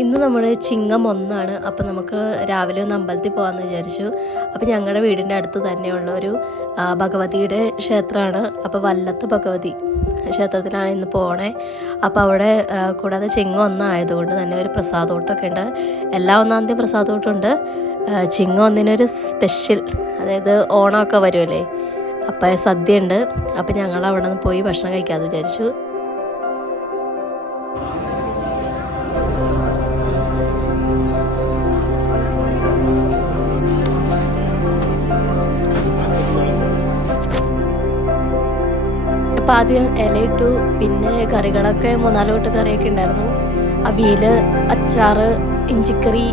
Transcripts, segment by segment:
ഇന്ന് നമ്മൾ ചിങ്ങം 1 അപ്പോൾ നമുക്ക് രാവിലെ ഒന്ന് അമ്പലത്തിൽ പോകാമെന്ന് വിചാരിച്ചു. അപ്പോൾ ഞങ്ങളുടെ വീടിൻ്റെ അടുത്ത് തന്നെയുള്ള ഒരു ഭഗവതിയുടെ ക്ഷേത്രമാണ്. അപ്പോൾ വല്ലത്ത് ഭഗവതി ക്ഷേത്രത്തിലാണ് ഇന്ന് പോകണേ. അപ്പോൾ അവിടെ കൂടാതെ ചിങ്ങം 1 ആയതുകൊണ്ട് തന്നെ ഒരു പ്രസാദോട്ടമൊക്കെ ഉണ്ട്. എല്ലാ 1-ാം തീയതി പ്രസാദോട്ടമുണ്ട്. ചിങ്ങം 1 സ്പെഷ്യൽ, അതായത് ഓണമൊക്കെ വരുമല്ലേ, അപ്പോൾ സദ്യ ഉണ്ട്. അപ്പോൾ ഞങ്ങൾ അവിടെ നിന്ന് പോയി ഭക്ഷണം കഴിക്കാമെന്ന് വിചാരിച്ചു. അപ്പോൾ ആദ്യം ഇലയിട്ടു, പിന്നെ കറികളൊക്കെ 3-4 കൂട്ട് കറിയൊക്കെ ഉണ്ടായിരുന്നു. അവിയൽ, അച്ചാറ്, ഇഞ്ചിക്കറി,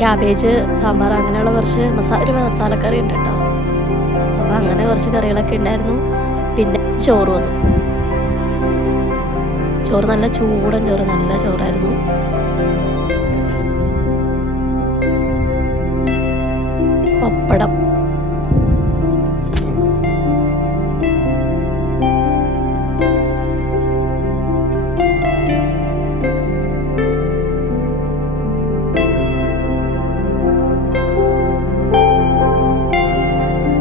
ക്യാബേജ്, സാമ്പാർ, അങ്ങനെയുള്ള കുറച്ച് ഒരു മസാലക്കറി ഉണ്ട് കേട്ടോ. അപ്പോൾ അങ്ങനെ കുറച്ച് കറികളൊക്കെ ഉണ്ടായിരുന്നു. പിന്നെ ചോറ് വന്നു. ചോറ് നല്ല ചൂടൻ ചോറ്, നല്ല ചോറായിരുന്നു. പപ്പടം,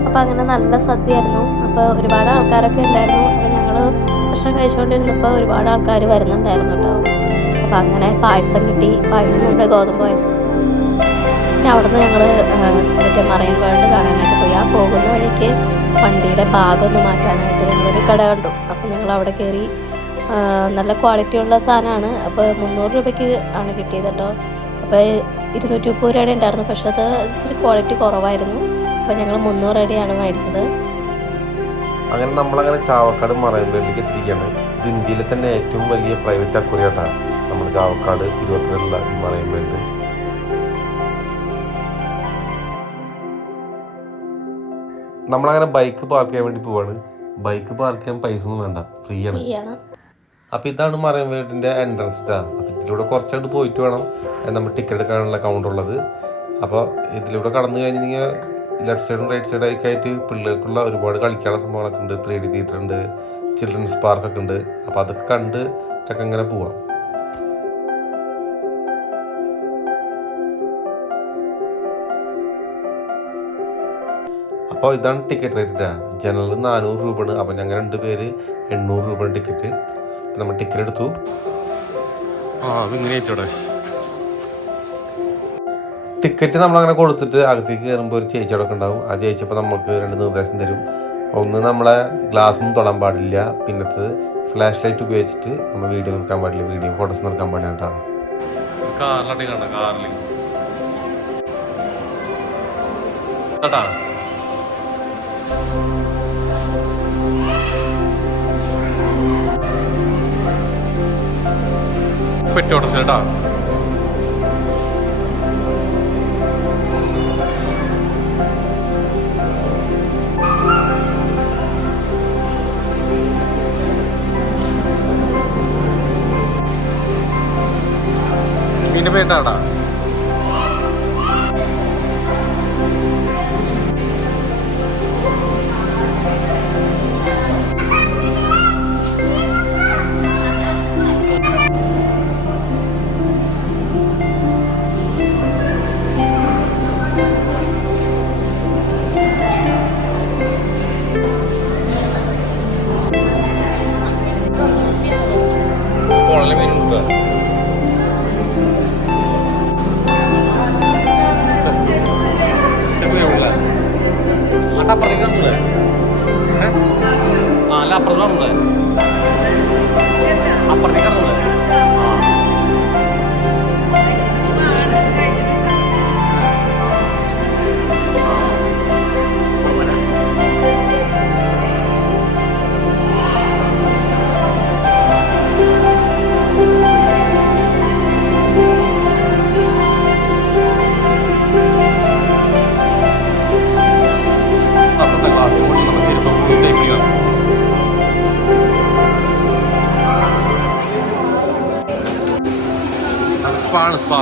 അപ്പോൾ അങ്ങനെ നല്ല സദ്യയായിരുന്നു. അപ്പോൾ ഒരുപാട് ആൾക്കാരൊക്കെ ഉണ്ടായിരുന്നു. അപ്പോൾ ഞങ്ങൾ ഭക്ഷണം കഴിച്ചുകൊണ്ടിരുന്നപ്പോൾ ഒരുപാട് ആൾക്കാർ വരുന്നുണ്ടായിരുന്നു കേട്ടോ. അപ്പോൾ അങ്ങനെ പായസം കിട്ടി. പായസം കൊണ്ട് ഗോതമ്പ് പായസം. പിന്നെ അവിടെ നിന്ന് ഞങ്ങൾ മറ്റേ മറൈൻ വേൾഡ് കാണാനായിട്ട് പോയി. ആ പോകുന്ന വഴിക്ക് വണ്ടിയുടെ ഭാഗമൊന്ന് മാറ്റാനായിട്ട് ഞങ്ങളൊരു കട കണ്ടു. അപ്പോൾ ഞങ്ങൾ അവിടെ കയറി. നല്ല ക്വാളിറ്റിയുള്ള സാധനമാണ്. അപ്പോൾ 300 രൂപയ്ക്ക് ആണ് കിട്ടിയത് കേട്ടോ. അപ്പോൾ 230 രൂപയുടെ ഉണ്ടായിരുന്നു, പക്ഷെ അത് ഇച്ചിരി ക്വാളിറ്റി കുറവായിരുന്നു. അപ്പോൾ ഞങ്ങൾ 300 രൂപയാണ് മേടിച്ചത്. അങ്ങനെ നമ്മളങ്ങനെ ചാവക്കാട് മറൈൻ വേൾഡിലേക്ക് എത്തിയിരിക്കുകയാണ്. ഇത് ഇന്ത്യയിലെ തന്നെ ഏറ്റവും വലിയ പ്രൈവറ്റ് അക്വേറിയമാണ് നമ്മുടെ ചാവക്കാട് തിരുവനന്തപുരത്തുള്ള ഈ മറൈൻ വേൾഡ്. നമ്മളങ്ങനെ ബൈക്ക് പാർക്ക് ചെയ്യാൻ വേണ്ടി പോവാണ്. ബൈക്ക് പാർക്ക് ചെയ്യാൻ പൈസ ഒന്നും വേണ്ട, ഫ്രീ ആണ്. അപ്പോൾ ഇതാണ് മറൈൻ വേൾഡിൻ്റെ എൻട്രൻസ് ടാ. അപ്പോൾ ഇതിലൂടെ കുറച്ചായിട്ട് പോയിട്ട് വേണം നമ്മൾ ടിക്കറ്റ് എടുക്കാനുള്ള കൗണ്ടറുള്ളത്. അപ്പോൾ ഇതിലൂടെ കടന്നു കഴിഞ്ഞാൽ ലെഫ്റ്റ് സൈഡും റൈറ്റ് സൈഡൊക്കെ ആയിട്ട് പിള്ളേർക്കുള്ള ഒരുപാട് കളിക്കാനുള്ള സംഭവങ്ങളൊക്കെ ഉണ്ട്. 3D തിയേറ്റർ ഉണ്ട്, ചിൽഡ്രൻസ് പാർക്കൊക്കെ ഉണ്ട്. അപ്പോൾ അതൊക്കെ കണ്ടിട്ടൊക്കെ ഇങ്ങനെ പോവാം. അപ്പോൾ ഇതാണ് ടിക്കറ്റ് റേറ്റ്. ജനറൽ 400 രൂപയാണ്. അപ്പോൾ ഞങ്ങൾ 2 പേര് 800 രൂപയാണ് ടിക്കറ്റ്. നമ്മൾ ടിക്കറ്റ് എടുത്തു. ഇങ്ങനെ ആയിട്ടോടെ ടിക്കറ്റ് നമ്മളങ്ങനെ കൊടുത്തിട്ട് അകത്തേക്ക് കയറുമ്പോൾ ഒരു ചേച്ചി അവിടെ ഉണ്ടാവും. ആ ചേച്ചിയപ്പോൾ നമുക്ക് 2 നിർദ്ദേശം തരും. ഒന്ന്, നമ്മളെ ഗ്ലാസ്സൊന്നും തൊടാൻ പാടില്ല. പിന്നത്തത് ഫ്ലാഷ് ലൈറ്റ് ഉപയോഗിച്ചിട്ട് നമ്മൾ വീഡിയോ എടുക്കാൻ പാടില്ല, വീഡിയോ ഫോട്ടോസ് എടുക്കാൻ പാടില്ല കേട്ടോ. പെട്ടോട്ടോ ചേട്ടാ. ഇതിന്റെ പേട്ടാടാ. വളരെ മീനുണ്ട്. അപ്പുറത്തേക്കാണല്ലേ? അല്ല, അപ്പുറത്തേക്കാണല്ലേ? അപ്പുറത്തേക്കാണല്ലേ?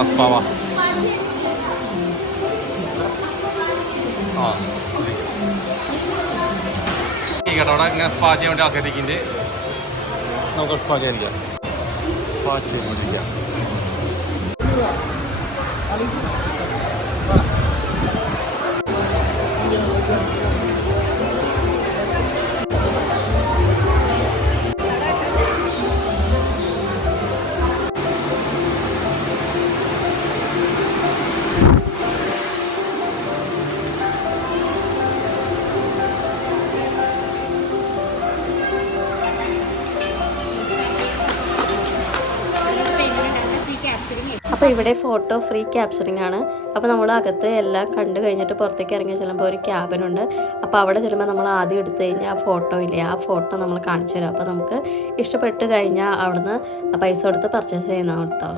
Spava. ഈ കടവിടെ ഇങ്ങനെ സ്പാ ചെയ്യാൻ വേണ്ടി ആക്കിയിരിക്കുന്നത് നമുക്ക് സ്പാ ചെയ്യാൻ സ്പാ ചെയ്തുകൊണ്ടിരിക്കാം. അപ്പോൾ ഇവിടെ ഫോട്ടോ ഫ്രീ ക്യാപ്ചറിങ് ആണ്. അപ്പോൾ നമ്മൾ അകത്ത് എല്ലാം കണ്ടു കഴിഞ്ഞിട്ട് പുറത്തേക്ക് ഇറങ്ങി ചെല്ലുമ്പോൾ ഒരു ക്യാബിനുണ്ട്. അപ്പോൾ അവിടെ ചെല്ലുമ്പോൾ നമ്മൾ ആദ്യം എടുത്തു കഴിഞ്ഞാൽ ആ ഫോട്ടോ ഇല്ലേ, ആ ഫോട്ടോ നമ്മൾ കാണിച്ചു തരും. അപ്പോൾ നമുക്ക് ഇഷ്ടപ്പെട്ട് കഴിഞ്ഞാൽ അവിടുന്ന് പൈസ കൊടുത്ത് പർച്ചേസ് ചെയ്യുന്നതാണ് കേട്ടോ.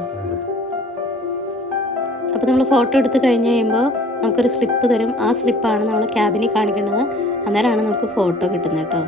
അപ്പോൾ നമ്മൾ ഫോട്ടോ എടുത്ത് കഴിഞ്ഞ് കഴിയുമ്പോൾ നമുക്കൊരു സ്ലിപ്പ് തരും. ആ സ്ലിപ്പാണ് നമ്മൾ ക്യാബിനിൽ കാണിക്കേണ്ടത്. അന്നേരമാണ് നമുക്ക് ഫോട്ടോ കിട്ടുന്നത് കേട്ടോ.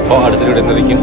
അപ്പോൾ അടുത്തിവിടെ നിന്നിരിക്കും.